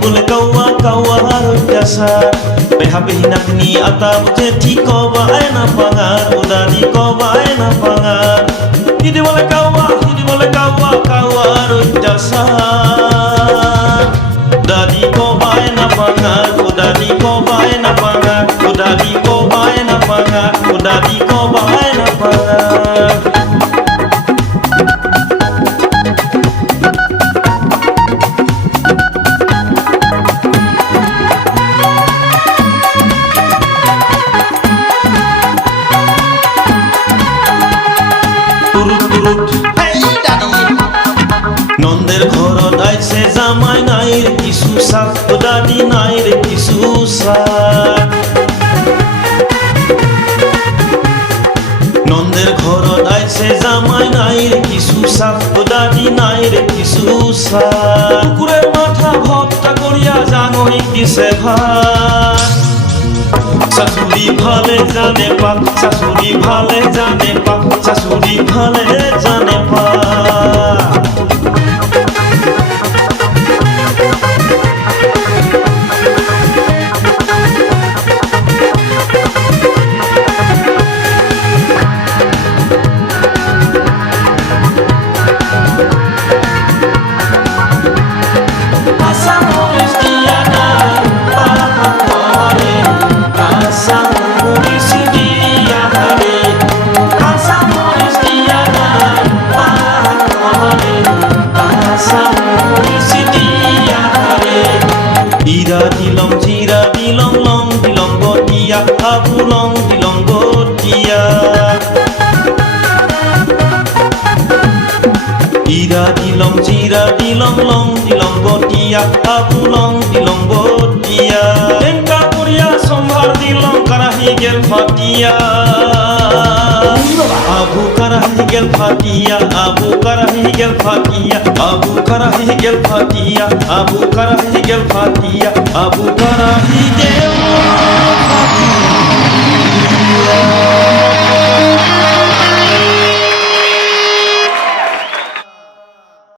bole kawa kawa harus dasar. PHP hinak ni atap jadi kowa ena pangar, udah di kowa ena pangar. Hidi bole kawa kawa harus dasar. Udah di kowa ena pangar, udah di kowa ena pangar, udah di kowa ena pangar, udah di kowa ena pangar. নন্দের ঘরত আইছে জামাই নাই রে কিছু সাত দাদি নাই রে কিছু সাত। নন্দের ঘরত আইছে জামাই নাই রে কিছু সাত দাদি নাই রে কিছু সাত। কুকুরের মাথা ভর্তা করিয়া জানোই কিসে ভাত। শাশুড়ি ভালে জানে পাক, শাশুড়ি ভালে জানে পাক, শাশুড়ি ভালে জানে পাক। Jira dilong long dilong gotia, abu long dilong gotia. Jira dilong long dilong gotia, abu long dilong gotia. Engka kuria sombar dilong karahi gel fatia. Abu karahi gel fatia, abu karahi gel fatia, abu karahi gel fatia, abu karahi gel fatia, abu karahi gel fatia.